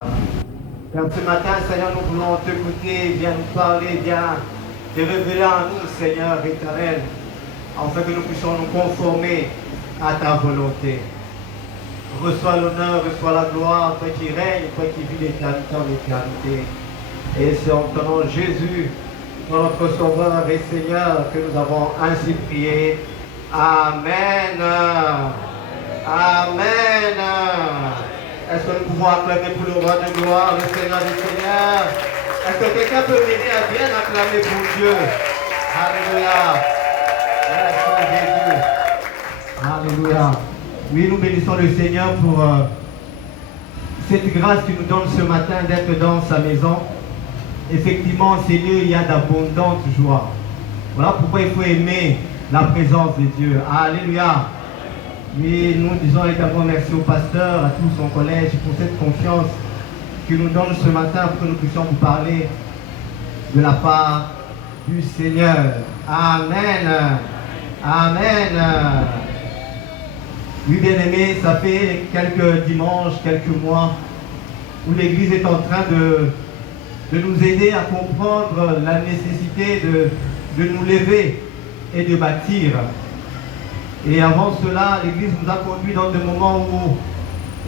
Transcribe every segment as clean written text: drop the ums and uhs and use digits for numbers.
Car ce matin, Seigneur, nous voulons t'écouter, viens nous parler, viens te révéler à nous, Seigneur éternel, afin que nous puissions nous conformer à ta volonté. Reçois l'honneur, reçois la gloire, toi qui règnes, toi qui vis l'éternité en éternité. Et c'est en ton nom Jésus, notre Sauveur et Seigneur, que nous avons ainsi prié. Amen. Amen. Est-ce que nous pouvons acclamer pour le roi de gloire, le Seigneur des Seigneurs? Est-ce que quelqu'un peut m'aider à bien acclamer pour Dieu? Alléluia. Merci Jésus. Alléluia. Oui, nous bénissons le Seigneur pour cette grâce qu'il nous donne ce matin d'être dans sa maison. Effectivement, Seigneur, il y a d'abondantes joies. Voilà pourquoi il faut aimer la présence de Dieu. Alléluia. Et nous disons également merci au pasteur, à tout son collège pour cette confiance qu'il nous donne ce matin pour que nous puissions vous parler de la part du Seigneur. Amen. Amen. Oui, bien-aimés, ça fait quelques dimanches, quelques mois où l'Église est en train de nous aider à comprendre la nécessité de nous lever et de bâtir. Et avant cela, l'Église nous a conduits dans des moments où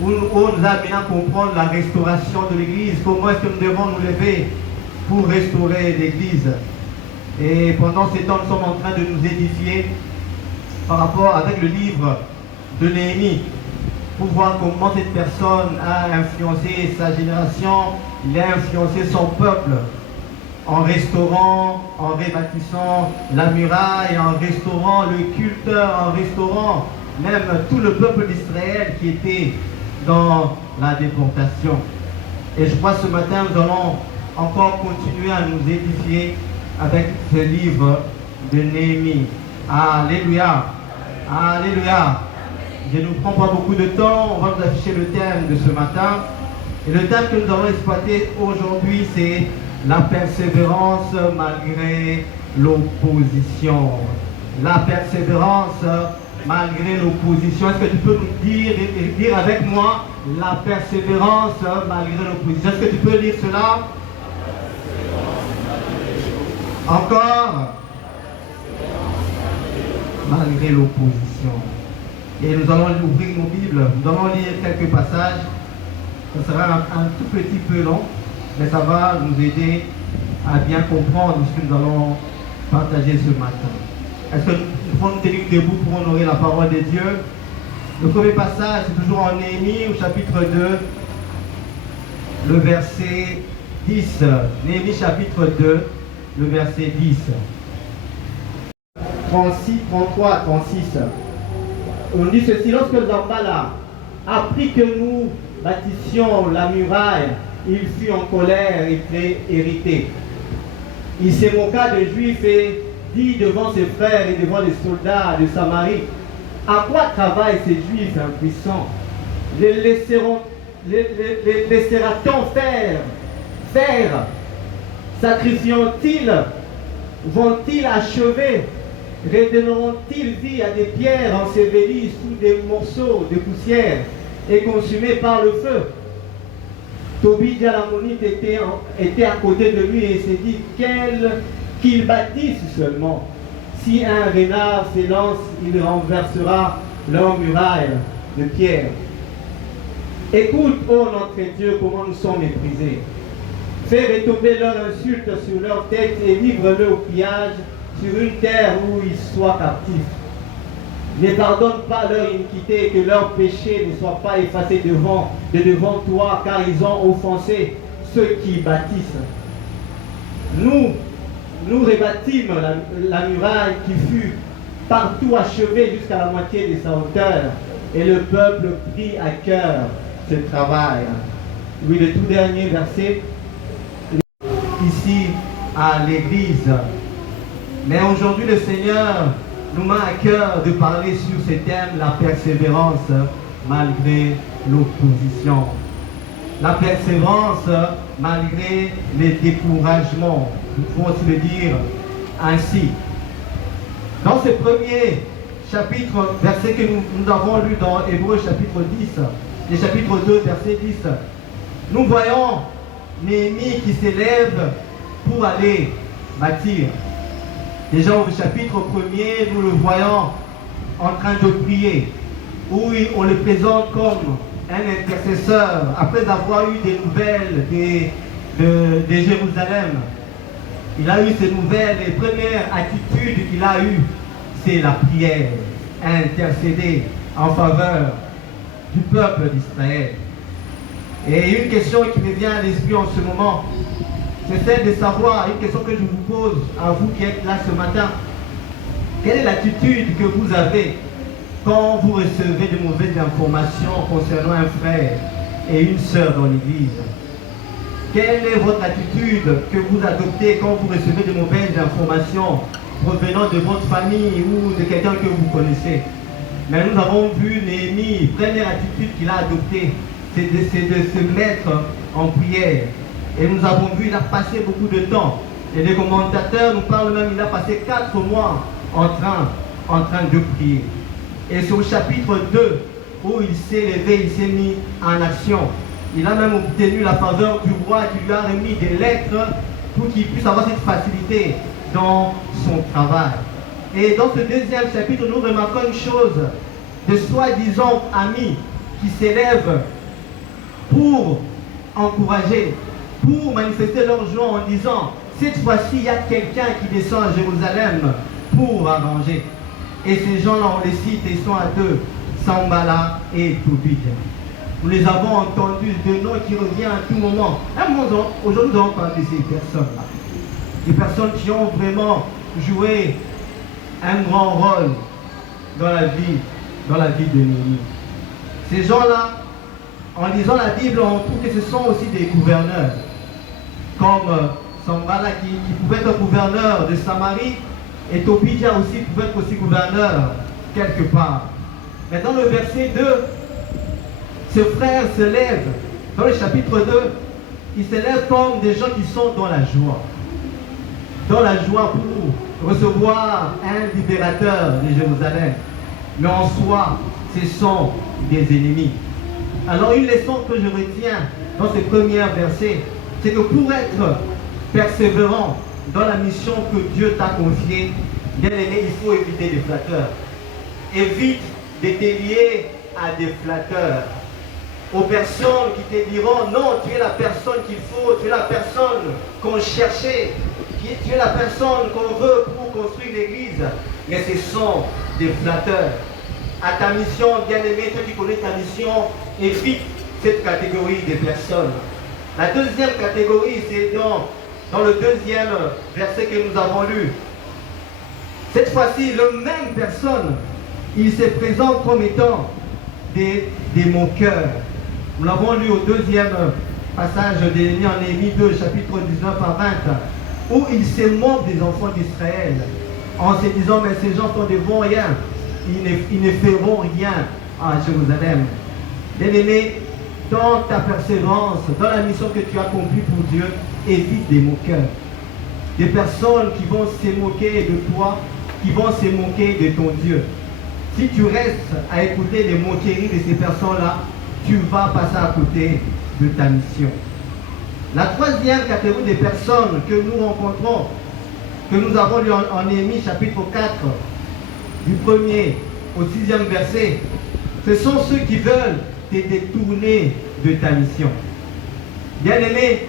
on nous a amené à comprendre la restauration de l'Église. Comment est-ce que nous devons nous lever pour restaurer l'Église? Et pendant ces temps, nous sommes en train de nous édifier par rapport avec le livre de Néhémie, pour voir comment cette personne a influencé sa génération, il a influencé son peuple en restaurant, en rebâtissant la muraille, en restaurant le culte, en restaurant même tout le peuple d'Israël qui était dans la déportation. Et je crois que ce matin, nous allons encore continuer à nous édifier avec ce livre de Néhémie. Alléluia. Alléluia. Je ne prends pas beaucoup de temps, on va vous afficher le thème de ce matin. Et le thème que nous allons exploiter aujourd'hui, c'est la persévérance malgré l'opposition. La persévérance malgré l'opposition. Est-ce que tu peux nous dire avec moi la persévérance malgré l'opposition? Est-ce que tu peux lire cela? Encore? Malgré l'opposition. Et nous allons ouvrir nos Bibles, nous allons lire quelques passages. Ça sera un tout petit peu long, mais ça va nous aider à bien comprendre ce que nous allons partager ce matin. Est-ce que nous pouvons nous tenir debout pour honorer la parole de Dieu? Le premier passage, c'est toujours en Néhémie, au chapitre 2, le verset 10. Néhémie chapitre 2, le verset 10. 36, 33, 36. On dit ceci: lorsque Zambala apprit que nous bâtissions la muraille, il fut en colère et très irrité. Il se moqua des Juifs et dit devant ses frères et devant les soldats de Samarie: à quoi travaillent ces Juifs impuissants? Les laissera-t-on faire? Sacrifieront-ils? Vont-ils achever? Redonneront-ils vie à des pierres ensevelies sous des morceaux de poussière et consumées par le feu? Tobia l'ammonite était à côté de lui et s'est dit qu'il bâtisse seulement. Si un renard s'élance, il renversera leur muraille de pierre. Écoute, ô notre Dieu, comment nous sommes méprisés. Fais retomber leur insulte sur leur tête et livre-le au pillage sur une terre où ils soient captifs. Ne pardonne pas leur iniquité et que leur péché ne soit pas effacé devant toi, car ils ont offensé ceux qui bâtissent. Nous rebâtîmes la muraille qui fut partout achevée jusqu'à la moitié de sa hauteur, et le peuple prit à cœur ce travail. Oui, le tout dernier verset, ici à l'église. Mais aujourd'hui, le Seigneur nous met à cœur de parler sur ce thème, la persévérance malgré l'opposition. La persévérance malgré les découragements. Nous pouvons aussi le dire ainsi. Dans ce premier chapitre, verset que nous avons lu dans Hébreux chapitre 10, et chapitre 2, verset 10, nous voyons Néhémie qui s'élève pour aller bâtir. Déjà au chapitre 1er, nous le voyons en train de prier, où on le présente comme un intercesseur, après avoir eu des nouvelles de Jérusalem. Il a eu ces nouvelles, les premières attitudes qu'il a eues, c'est la prière, intercéder en faveur du peuple d'Israël. Et une question qui me vient à l'esprit en ce moment, c'est celle de savoir, une question que je vous pose à vous qui êtes là ce matin. Quelle est l'attitude que vous avez quand vous recevez de mauvaises informations concernant un frère et une sœur dans l'église? Quelle est votre attitude que vous adoptez quand vous recevez de mauvaises informations provenant de votre famille ou de quelqu'un que vous connaissez? Mais nous avons vu Néhémie, première attitude qu'il a adoptée, c'est de se mettre en prière. Et nous avons vu, il a passé beaucoup de temps. Et les commentateurs nous parlent même, il a passé 4 mois en train de prier. Et c'est au chapitre 2 où il s'est levé, il s'est mis en action. Il a même obtenu la faveur du roi qui lui a remis des lettres pour qu'il puisse avoir cette facilité dans son travail. Et dans ce deuxième chapitre, nous remarquons une chose, de soi-disant amis qui s'élèvent pour encourager, pour manifester leur joie en disant, cette fois-ci, il y a quelqu'un qui descend à Jérusalem pour arranger. Et ces gens-là, on les cite, ils sont à deux, Sanballat et Tobia. Nous les avons entendus, de noms qui reviennent à tout moment. Aujourd'hui, nous allons parler de ces personnes-là. Des personnes qui ont vraiment joué un grand rôle dans la vie de Néhémie. Ces gens-là, en lisant la Bible, on trouve que ce sont aussi des gouverneurs, comme Sanballat qui pouvait être gouverneur de Samarie, et Tobia aussi pouvait être aussi gouverneur quelque part. Mais dans le verset 2, ce frère se lève, dans le chapitre 2, il se lève comme des gens qui sont dans la joie. Dans la joie pour recevoir un libérateur de Jérusalem. Mais en soi, ce sont des ennemis. Alors une leçon que je retiens dans ces premiers versets, c'est que pour être persévérant dans la mission que Dieu t'a confiée, bien aimé, il faut éviter les flatteurs. Évite de te lier à des flatteurs. Aux personnes qui te diront non, tu es la personne qu'il faut, tu es la personne qu'on cherchait, tu es la personne qu'on veut pour construire l'église. Mais ce sont des flatteurs. À ta mission, bien aimé, toi qui connais ta mission, évite cette catégorie de personnes. La deuxième catégorie, c'est dans le deuxième verset que nous avons lu. Cette fois-ci, le même personne, il se présente comme étant des moqueurs. Nous l'avons lu au deuxième passage de Néhémie en Néhémie 2, chapitre 19 à 20, où il se moque des enfants d'Israël en se disant, mais ces gens sont des bons rien, ils ne feront rien à Jérusalem. Bien-aimé, dans ta persévérance, dans la mission que tu as accomplie pour Dieu, évite des moqueurs. Des personnes qui vont se moquer de toi, qui vont se moquer de ton Dieu. Si tu restes à écouter les moqueries de ces personnes-là, tu vas passer à côté de ta mission. La troisième catégorie des personnes que nous rencontrons, que nous avons lu en Néhémie chapitre 4, du 1er au 6e verset, ce sont ceux qui veulent te détourner de ta mission. Bien-aimé,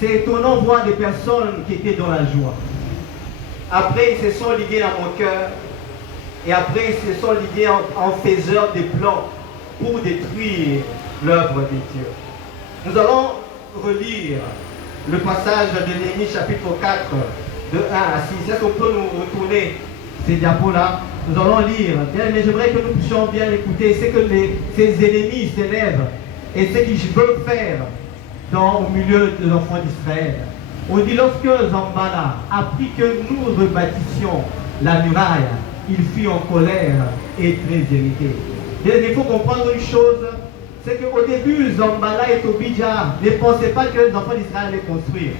c'est étonnant de voir des personnes qui étaient dans la joie. Après, ils se sont ligués à mon cœur, et après, ils se sont ligués en faiseurs des plans pour détruire l'œuvre de Dieu. Nous allons relire le passage de Néhémie chapitre 4, de 1 à 6. Est-ce qu'on peut nous retourner ces diapos-là? Nous allons lire. Mais j'aimerais que nous puissions bien écouter ce que ces ennemis s'élèvent et ce qu'ils veulent faire au milieu de l'enfant d'Israël. On dit, lorsque Sanballat apprit que nous rebâtissions la muraille, il fut en colère et très irrité. Il faut comprendre une chose, c'est qu'au début, Sanballat et Tobia ne pensaient pas que les enfants d'Israël allaient construire.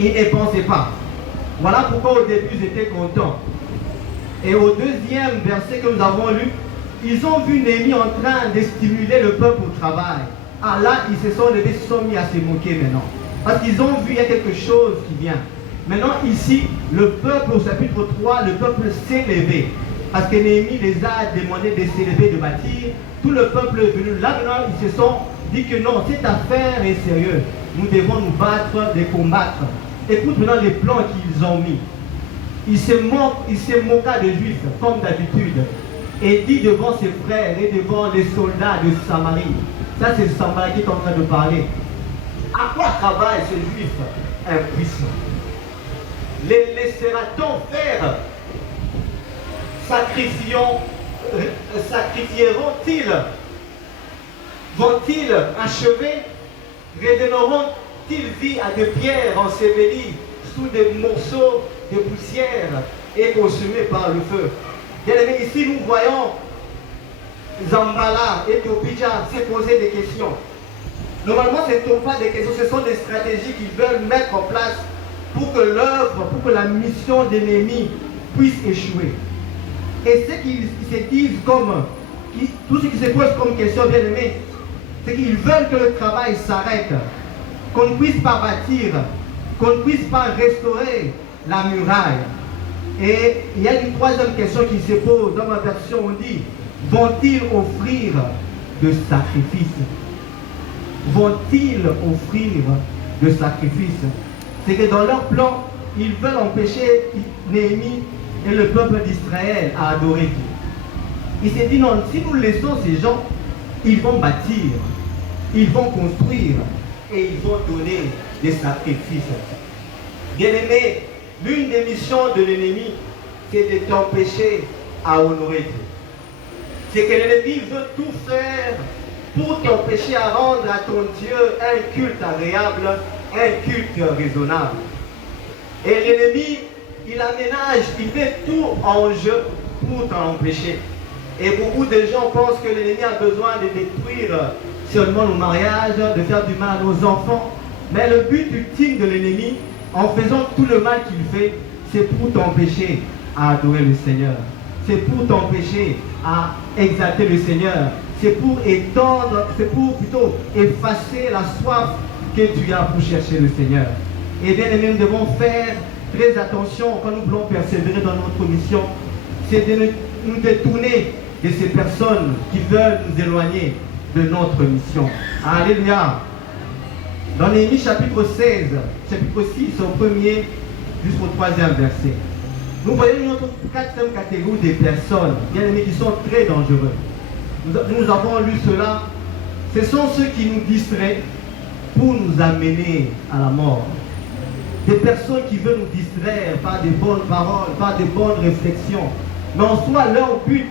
Ils ne pensaient pas. Voilà pourquoi au début, ils étaient contents. Et au deuxième verset que nous avons lu, ils ont vu Néhémie en train de stimuler le peuple au travail. Ah là, ils se sont levés, se sont mis à se moquer maintenant. Parce qu'ils ont vu, il y a quelque chose qui vient. Maintenant, ici, le peuple, au chapitre 3, le peuple s'est levé. Parce que Néhémie les a demandé de s'élever, de bâtir. Tout le peuple est venu. Là, maintenant, ils se sont dit que non, cette affaire est sérieuse. Nous devons nous battre, les combattre. Écoute maintenant les plans qu'ils ont mis. Il se moqua des Juifs, comme d'habitude. Et dit devant ses frères et devant les soldats de Samarie. Ça, c'est Samarie qui est en train de parler. À quoi travaille ce Juif impuissant? Les laissera-t-on faire? Sacrifieront-ils? Vont-ils achever? Redonneront-ils vie à des pierres ensevelies sous des morceaux de poussière et consumées par le feu? Bien aimé, ici nous voyons Zambala et Tobija se poser des questions. Normalement, ce ne sont pas des questions, ce sont des stratégies qu'ils veulent mettre en place pour que l'œuvre, pour que la mission de Néhémie puisse échouer. Et ce qu'ils se disent comme, tout ce qui se pose comme question, bien aimé, c'est qu'ils veulent que le travail s'arrête, qu'on ne puisse pas bâtir, qu'on ne puisse pas restaurer la muraille. Et il y a une troisième question qui se pose dans ma version, on dit, vont-ils offrir de sacrifices? Vont-ils offrir de sacrifices? C'est que dans leur plan, ils veulent empêcher Néhémie et le peuple d'Israël à adorer Dieu. Il s'est dit non, si nous laissons ces gens, ils vont bâtir, ils vont construire et ils vont donner des sacrifices. Bien-aimé, l'une des missions de l'ennemi, c'est de t'empêcher à honorer Dieu. C'est que l'ennemi veut tout faire pour t'empêcher à rendre à ton Dieu un culte agréable, un culte raisonnable. Et l'ennemi, il aménage, il met tout en jeu pour t'en empêcher. Et beaucoup de gens pensent que l'ennemi a besoin de détruire seulement nos mariages, de faire du mal à nos enfants. Mais le but ultime de l'ennemi, en faisant tout le mal qu'il fait, c'est pour t'empêcher à adorer le Seigneur. C'est pour t'empêcher à exalter le Seigneur. C'est pour étendre, c'est pour plutôt effacer la soif que tu as pour chercher le Seigneur. Et bien aimé, nous devons faire très attention quand nous voulons persévérer dans notre mission. C'est de nous détourner de ces personnes qui veulent nous éloigner de notre mission. Alléluia. Dans Néhémie chapitre 16, chapitre 6, au premier jusqu'au troisième verset, nous voyons une autre quatrième catégorie de personnes, bien aimés, qui sont très dangereux. Nous avons lu cela. Ce sont ceux qui nous distraient pour nous amener à la mort. Des personnes qui veulent nous distraire par des bonnes paroles, par des bonnes réflexions. Mais en soi, leur but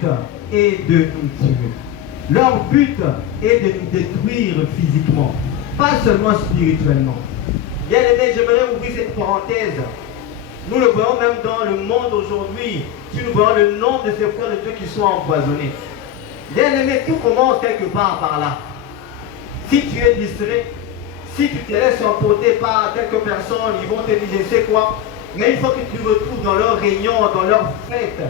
est de nous tuer. Leur but est de nous détruire physiquement, pas seulement spirituellement. Bien aimé, j'aimerais ouvrir cette parenthèse. Nous le voyons même dans le monde aujourd'hui. Si nous voyons le nombre de ces frères de Dieu qui sont empoisonnés. Bien aimé, tout commence quelque part par là. Si tu es distrait, si tu te laisses emporter par quelques personnes, ils vont te dire je sais quoi. Mais il faut que tu retrouves dans leurs réunions, dans leurs fêtes.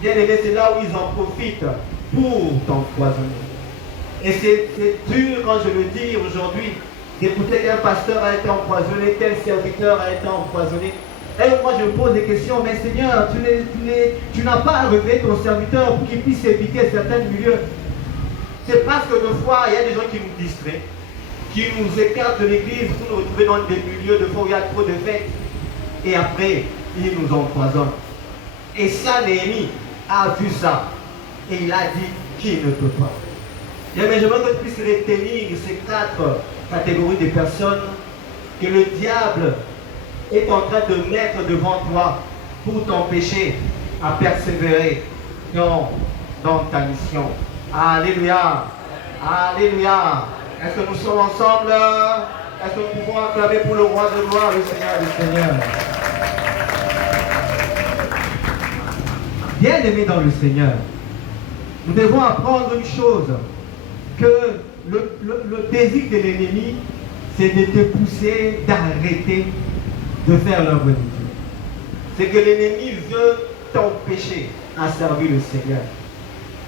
Bien aimé, c'est là où ils en profitent pour t'empoisonner. Et c'est dur quand je le dis aujourd'hui, d'écouter qu'un pasteur a été empoisonné, tel serviteur a été empoisonné. Et moi je me pose des questions, mais Seigneur, tu n'as pas réveillé ton serviteur pour qu'il puisse éviter certains milieux. C'est parce que des fois, il y a des gens qui nous distraient, qui nous écartent de l'église pour nous retrouver dans des milieux de fois où il y a trop de fêtes. Et après, ils nous empoisonnent. Et ça, Néhémie a vu ça. Et il a dit qu'il ne peut pas. Bien, mais j'aimerais que tu puisses retenir ces quatre catégories de personnes que le diable est en train de mettre devant toi pour t'empêcher à persévérer dans ta mission. Alléluia. Alléluia. Est-ce que nous sommes ensemble? Est-ce que nous pouvons acclamer pour le roi de gloire, le Seigneur des Seigneurs? Bien aimé dans le Seigneur, nous devons apprendre une chose, que le désir de l'ennemi, c'est de te pousser d'arrêter de faire l'œuvre de Dieu. C'est que l'ennemi veut t'empêcher à servir le Seigneur.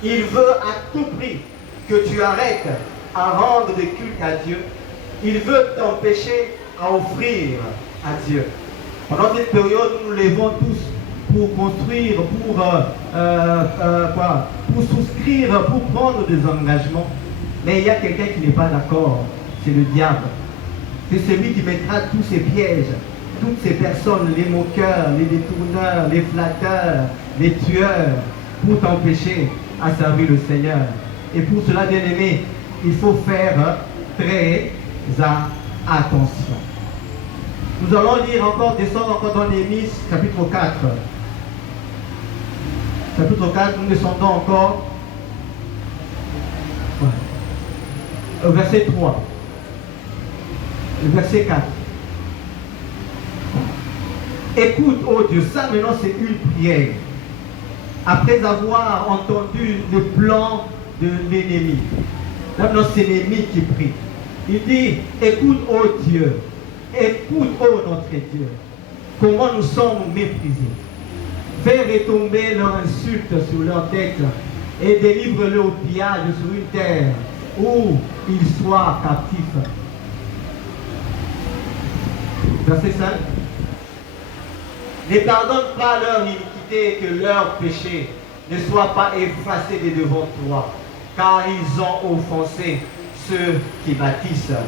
Il veut à tout prix que tu arrêtes à rendre des cultes à Dieu. Il veut t'empêcher à offrir à Dieu. Pendant cette période, nous nous levons tous pour construire, pour souscrire, pour prendre des engagements. Mais il y a quelqu'un qui n'est pas d'accord, c'est le diable. C'est celui qui mettra tous ces pièges, toutes ces personnes, les moqueurs, les détourneurs, les flatteurs, les tueurs, pour t'empêcher à servir le Seigneur. Et pour cela, bien aimé, il faut faire très attention. Nous allons lire encore, descendre encore dans Néhémie, chapitre 4. Chapitre 4, nous descendons encore. Verset 3. Le verset 4. Écoute, oh Dieu, ça maintenant c'est une prière. Après avoir entendu le plan de l'ennemi. Maintenant c'est l'ennemi qui prie. Il dit, écoute, oh Dieu, écoute, oh notre Dieu, comment nous sommes méprisés. Fais retomber leur insulte sur leur tête et délivre-le au pillage sur une terre où ils soient captifs. Verset 5. Ne pardonne pas leur iniquité et que leur péché ne soit pas effacé de devant toi, car ils ont offensé ceux qui bâtissent.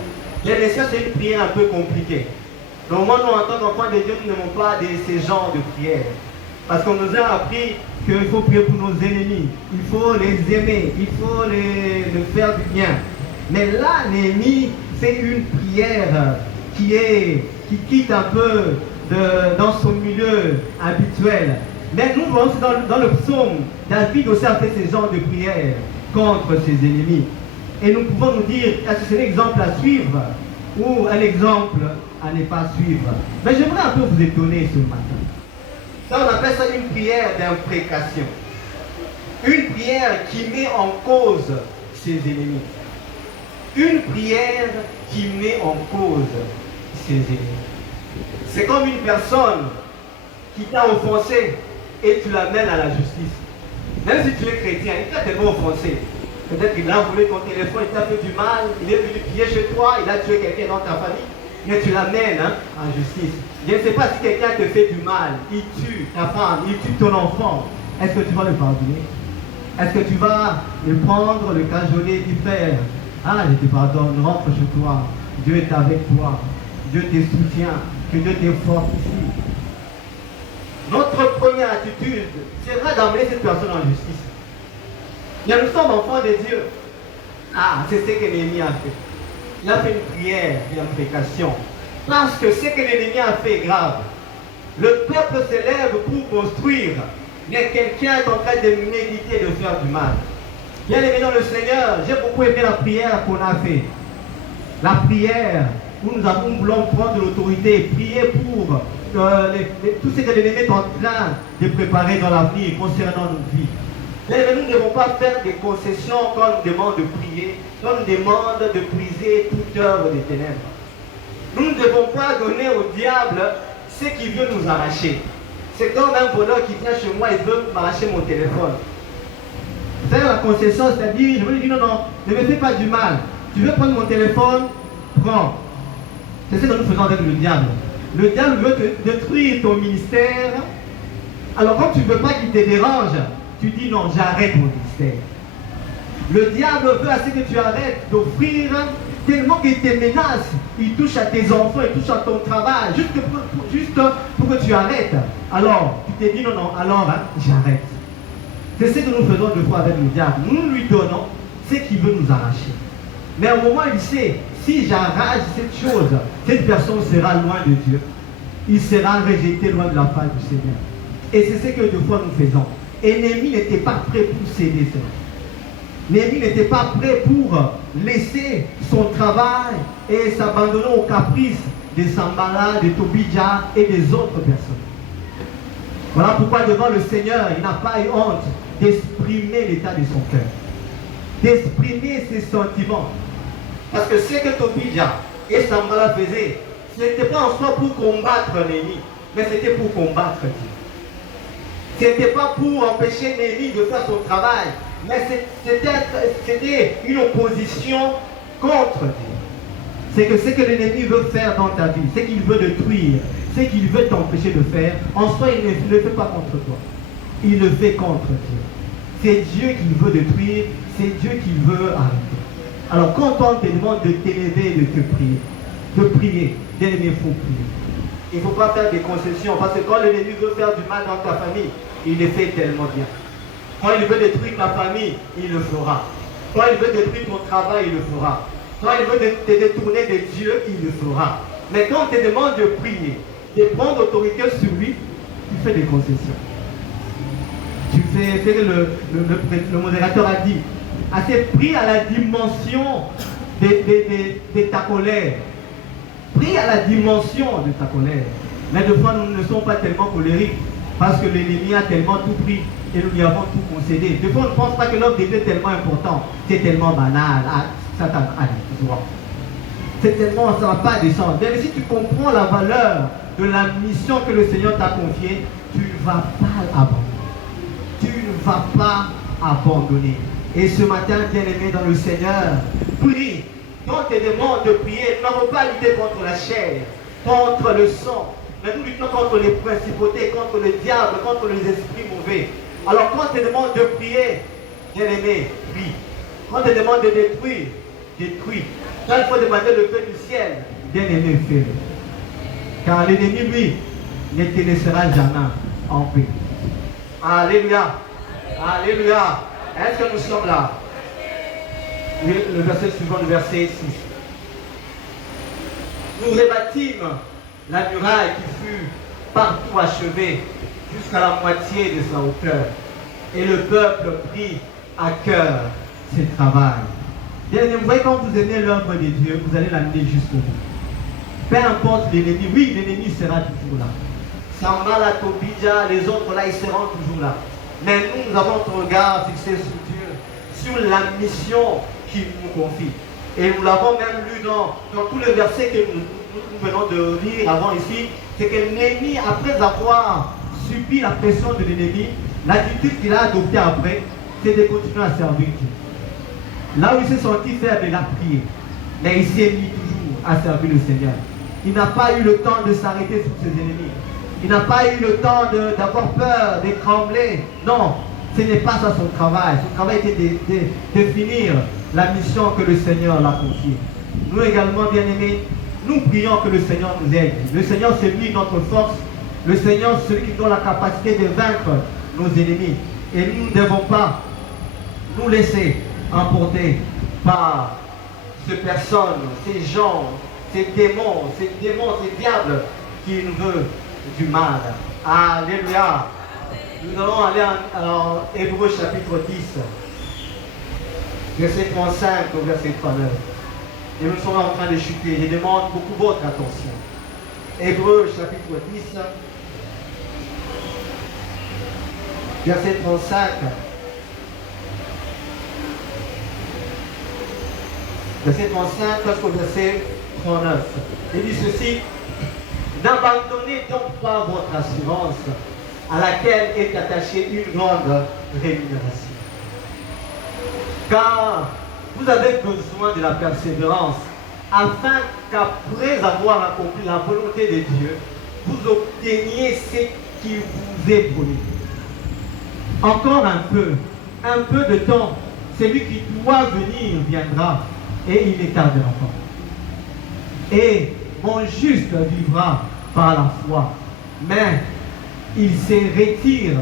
Les messieurs, c'est une prière un peu compliquée. Normalement, nous, en tant qu'enfants de Dieu, nous n'aimons pas ces genres de prières. Parce qu'on nous a appris qu'il faut prier pour nos ennemis. Il faut les aimer. Il faut les faire du bien. Mais là, l'ennemi, c'est une prière qui quitte un peu dans son milieu habituel. Mais nous voyons dans le psaume, David aussi a fait ce genre de prière contre ses ennemis. Et nous pouvons nous dire, est-ce que c'est un exemple à suivre ou un exemple à ne pas suivre? Mais j'aimerais un peu vous étonner ce matin. Ça, on appelle ça une prière d'imprécation. Une prière qui met en cause ses ennemis. Une prière qui met en cause ses ennemis. C'est comme une personne qui t'a offensé et tu l'amènes à la justice. Même si tu es chrétien, il t'a tellement offensé. Peut-être qu'il a volé ton téléphone, il t'a fait du mal, il est venu piller chez toi, il a tué quelqu'un dans ta famille, mais tu l'amènes en justice. Je ne sais pas si quelqu'un te fait du mal, il tue ta femme, il tue ton enfant. Est-ce que tu vas le pardonner? Est-ce que tu vas le prendre, le cajoler, lui faire, ah, je te pardonne, rentre chez toi, Dieu est avec toi, Dieu te soutient, que Dieu te fortifie. Notre première attitude sera d'amener cette personne en justice. Mais nous sommes enfants de Dieu. Ah, c'est ce que l'ennemi a fait. Il a fait une prière d'imprécation. Parce que ce que l'ennemi a fait est grave. Le peuple s'élève pour construire. Mais quelqu'un est en train de méditer de faire du mal. Bien aimé dans le Seigneur, j'ai beaucoup aimé la prière qu'on a fait. La prière où nous voulons prendre l'autorité et prier pour tout ce que l'ennemi est en train de préparer dans l'avenir concernant nos vies. Mais nous ne devons pas faire des concessions quand on nous demande de prier, quand on nous demande de briser toute œuvre des ténèbres. Nous ne devons pas donner au diable ce qu'il veut nous arracher. C'est comme un voleur qui vient chez moi et veut m'arracher mon téléphone. Faire la concession, c'est-à-dire, je veux lui dire non, ne me fais pas du mal. Tu veux prendre mon téléphone, prends. C'est ce que nous faisons avec le diable. Le diable veut te détruire ton ministère. Alors quand tu ne veux pas qu'il te dérange, tu dis non, j'arrête mon ministère. Le diable veut assez que tu arrêtes d'offrir tellement qu'il te menace. Il touche à tes enfants, il touche à ton travail, juste pour que tu arrêtes. Alors, tu te dis non, alors j'arrête. C'est ce que nous faisons deux fois avec le diable. Nous lui donnons ce qu'il veut nous arracher. Mais au moment où il sait, si j'arrache cette chose, cette personne sera loin de Dieu. Il sera rejeté loin de la face du Seigneur. Et c'est ce que deux fois nous faisons. Et Néhémie n'était pas prêt pour céder cela. Néhémie n'était pas prêt pour laisser son travail et s'abandonner aux caprices de Sanballat, de Tobija et des autres personnes. Voilà pourquoi devant le Seigneur, il n'a pas eu honte d'exprimer l'état de son cœur, d'exprimer ses sentiments. Parce que ce que Tobija et Sanballat faisaient, ce n'était pas en soi pour combattre l'ennemi, mais c'était pour combattre Dieu. Ce n'était pas pour empêcher Néhémie de faire son travail, mais c'était une opposition contre Dieu. C'est que ce que l'ennemi veut faire dans ta vie, ce qu'il veut détruire, ce qu'il veut t'empêcher de faire, en soi, il ne le fait pas contre toi. Il le fait contre Dieu. C'est Dieu qu'il veut détruire, c'est Dieu qu'il veut arrêter. Alors quand on te demande de t'élever, de prier, bien-aimé, il faut prier. Il ne faut pas faire des concessions, parce que quand l'ennemi veut faire du mal dans ta famille, il le fait tellement bien. Quand il veut détruire ta famille, il le fera. Quand il veut détruire ton travail, il le fera. Quand il veut te détourner de Dieu, il le fera. Mais quand on te demande de prier, de prendre autorité sur lui, tu fais des concessions. Tu fais ce que le modérateur a dit. Assez pris à la dimension de ta colère. Prie à la dimension de ta colère. Mais des fois, nous ne sommes pas tellement colériques parce que l'ennemi a tellement tout pris et nous lui avons tout concédé. Des fois, on ne pense pas que l'œuvre de Dieu est tellement important. C'est tellement banal. Ah, ça t'a c'est tellement, ça ne va pas descendre. Mais si tu comprends la valeur de la mission que le Seigneur t'a confiée, tu ne vas pas abandonner. Tu ne vas pas abandonner. Et ce matin, bien-aimé dans le Seigneur, prie. Quand on te demande de prier, nous n'avons pas lutté contre la chair, contre le sang, mais nous luttons contre les principautés, contre le diable, contre les esprits mauvais. Alors quand on te demande de prier, bien-aimé, prie. Quand on te demande de détruire, détruis. Quand il faut demander le feu du ciel, bien-aimé, fais-le. Car l'ennemi, lui, ne te laissera jamais en paix. Alléluia. Alléluia. Est-ce que nous sommes là? Le verset suivant, le verset 6. Nous rebâtîmes la muraille qui fut partout achevée jusqu'à la moitié de sa hauteur. Et le peuple prit à cœur ce travail. Bien, vous voyez, quand vous aimez l'œuvre de Dieu, vous allez l'amener jusqu'au bout. Peu importe l'ennemi, oui, l'ennemi sera toujours là. Sambala, Tobidja, les autres là, ils seront toujours là. Mais nous avons notre regard fixé sur Dieu, sur la mission qu'il nous confie. Et nous l'avons même lu dans tous les versets que nous venons de lire avant ici, c'est que l'ennemi, après avoir subi la pression de l'ennemi, l'attitude qu'il a adoptée après, c'est de continuer à servir Dieu. Là où il s'est senti faire de la prière, mais il s'est mis toujours à servir le Seigneur. Il n'a pas eu le temps de s'arrêter sur ses ennemis. Il n'a pas eu le temps d'avoir peur, de trembler. Non, ce n'est pas ça son travail. Son travail était de finir la mission que le Seigneur l'a confiée. Nous également, bien-aimés, nous prions que le Seigneur nous aide. Le Seigneur, c'est lui notre force. Le Seigneur, c'est celui qui a la capacité de vaincre nos ennemis. Et nous ne devons pas nous laisser emporter par ces personnes, ces gens, ces démons, ces diables qui nous veulent du mal. Alléluia. Nous allons aller en Hébreux chapitre 10, verset 35 au verset 39. Et nous sommes en train de chuter. Je demande beaucoup votre attention. Hébreux chapitre 10, verset 35. Verset 35 jusqu'au verset 39. Il dit ceci: n'abandonnez donc pas votre assurance, à laquelle est attachée une grande rémunération. Car vous avez besoin de la persévérance, afin qu'après avoir accompli la volonté de Dieu, vous obteniez ce qui vous est promis. Encore un peu de temps, celui qui doit venir viendra, et il ne tardera pas. Et mon juste vivra par la foi, mais il se retire,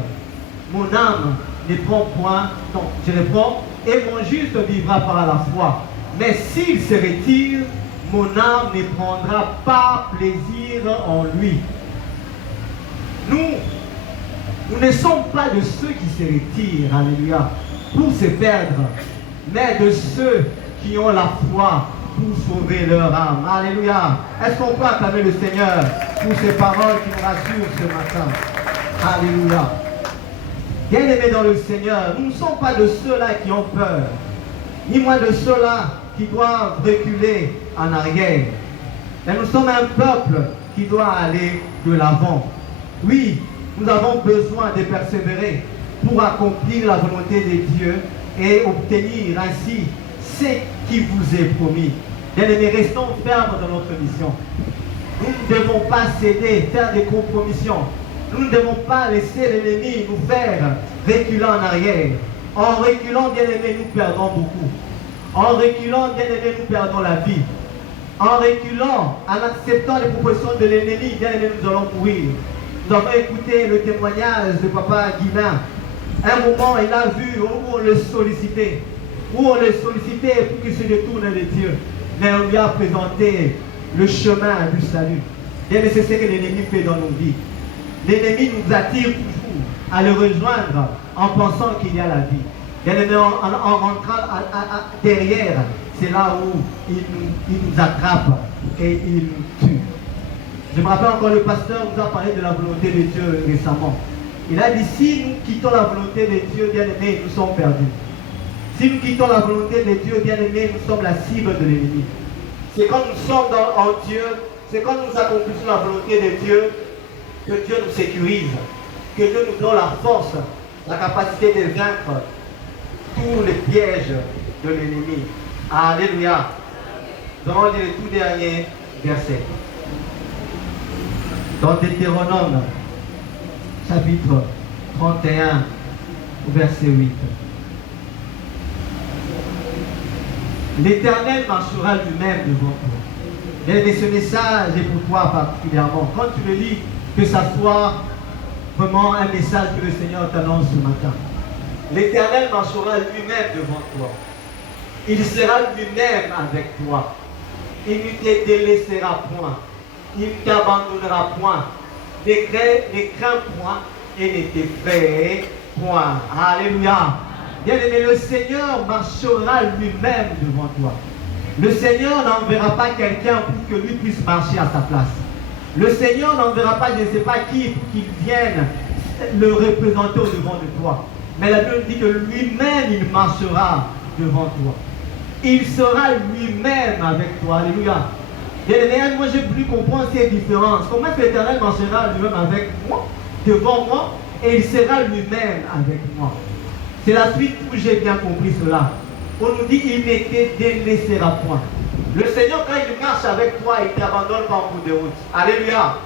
mon âme ne prend point, non, je reprends, et mon juste vivra par la foi, mais s'il se retire, mon âme ne prendra pas plaisir en lui. Nous ne sommes pas de ceux qui se retirent, alléluia, pour se perdre, mais de ceux qui ont la foi pour sauver leur âme. Alléluia. Est-ce qu'on peut acclamer le Seigneur pour ces paroles qui nous rassurent ce matin? Alléluia. Bien-aimés dans le Seigneur, nous ne sommes pas de ceux-là qui ont peur, ni moins de ceux-là qui doivent reculer en arrière. Mais nous sommes un peuple qui doit aller de l'avant. Oui, nous avons besoin de persévérer pour accomplir la volonté de Dieu et obtenir ainsi ce ce qui vous est promis. Bien-aimés, restons fermes dans notre mission. Nous ne devons pas céder, faire des compromissions. Nous ne devons pas laisser l'ennemi nous faire reculer en arrière. En reculant, bien-aimés, nous perdons beaucoup. En reculant, bien-aimés, nous perdons la vie. En reculant, en acceptant les propositions de l'ennemi, bien-aimés, nous allons mourir. Nous avons écouté le témoignage de Papa Guilain. Un moment, il a vu où on le sollicitait. Où on le sollicitait pour qu'il se détourne de Dieu. Mais on lui a présenté le chemin du salut. Bien-aimés, c'est ce que l'ennemi fait dans nos vies. L'ennemi nous attire toujours à le rejoindre en pensant qu'il y a la vie. Bien-aimés, en rentrant derrière, c'est là où il nous attrape et il nous tue. Je me rappelle encore, le pasteur nous a parlé de la volonté de Dieu récemment. Il a dit, si nous quittons la volonté de Dieu, bien-aimés, nous sommes perdus. Si nous quittons la volonté de Dieu, bien-aimés, nous sommes la cible de l'ennemi. C'est quand nous sommes en Dieu, c'est quand nous accomplissons la volonté de Dieu, que Dieu nous sécurise, que Dieu nous donne la force, la capacité de vaincre tous les pièges de l'ennemi. Alléluia. Nous allons lire le tout dernier verset. Dans Deutéronome, chapitre 31, verset 8. L'Éternel marchera lui-même devant toi. Mais ce message est pour toi particulièrement. Quand tu le lis, que ça soit vraiment un message que le Seigneur t'annonce ce matin. L'Éternel marchera lui-même devant toi. Il sera lui-même avec toi. Il ne te délaissera point. Il ne t'abandonnera point. Ne crains point et ne t'effraie point. Alléluia. Bien-aimé, le Seigneur marchera lui-même devant toi. Le Seigneur n'enverra pas quelqu'un pour que lui puisse marcher à sa place. Le Seigneur n'enverra pas je ne sais pas qui pour qu'il vienne le représenter au devant de toi. Mais la Bible dit que lui-même, il marchera devant toi. Il sera lui-même avec toi. Alléluia. Bien-aimé, moi j'ai voulu comprendre ces différences. Comment est-ce que l'Éternel marchera lui-même avec moi, devant moi, et il sera lui-même avec moi. C'est la suite où j'ai bien compris cela. On nous dit il ne te délaissera point. Le Seigneur, quand il marche avec toi, il ne t'abandonne pas en cours de route. Alléluia.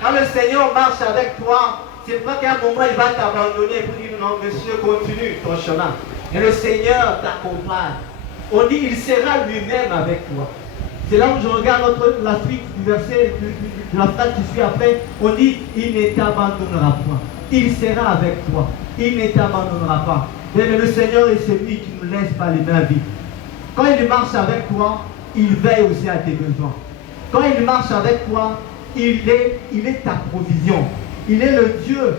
Quand le Seigneur marche avec toi, c'est pas qu'à un moment il va t'abandonner pour dire non, monsieur, continue ton chemin. Et le Seigneur t'accompagne. On dit il sera lui-même avec toi. C'est là où je regarde la suite du verset, de la phrase qui suit après. On dit il ne t'abandonnera point. Il sera avec toi. Il ne t'abandonnera pas. Mais le Seigneur est celui qui ne nous laisse pas les mains vides. Quand il marche avec toi, il veille aussi à tes besoins. Quand il marche avec toi, il est ta provision. Il est le Dieu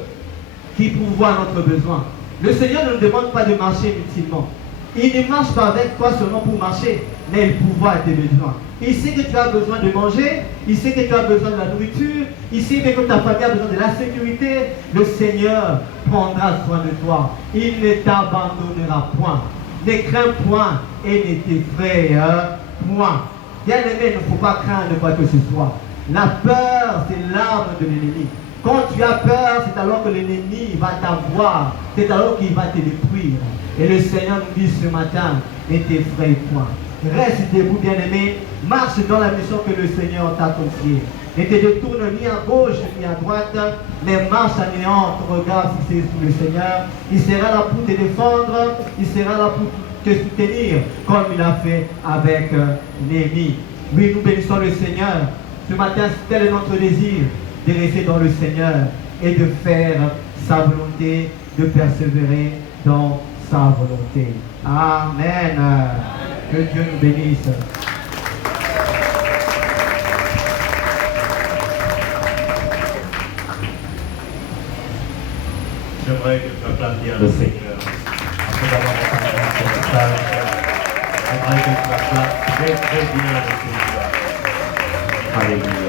qui pourvoit notre besoin. Le Seigneur ne nous demande pas de marcher inutilement. Il ne marche pas avec toi seulement pour marcher, mais il pourvoit à tes besoins. Il sait que tu as besoin de manger, il sait que tu as besoin de la nourriture, il sait que ta famille a besoin de la sécurité. Le Seigneur prendra soin de toi. Il ne t'abandonnera point. Ne crains point et ne t'effraie point. Bien aimé, il ne faut pas craindre quoi que ce soit. La peur, c'est l'arme de l'ennemi. Quand tu as peur, c'est alors que l'ennemi va t'avoir. C'est alors qu'il va te détruire. Et le Seigneur nous dit ce matin, ne t'effraie point. Reste debout, bien-aimé. Marche dans la mission que le Seigneur t'a confiée. Ne te détourne ni à gauche ni à droite, mais marche en ayant ton regard fixé sur le Seigneur. Il sera là pour te défendre. Il sera là pour te soutenir, comme il a fait avec Néhémie. Oui, nous bénissons le Seigneur. Ce matin, tel est notre désir, de rester dans le Seigneur et de faire sa volonté, de persévérer dans sa volonté. Amen. Que Dieu nous bénisse. J'aimerais que tu applaudir le Seigneur. Après avoir entendu ce message, j'aimerais que tu applaudes très très bien le Seigneur. Alléluia.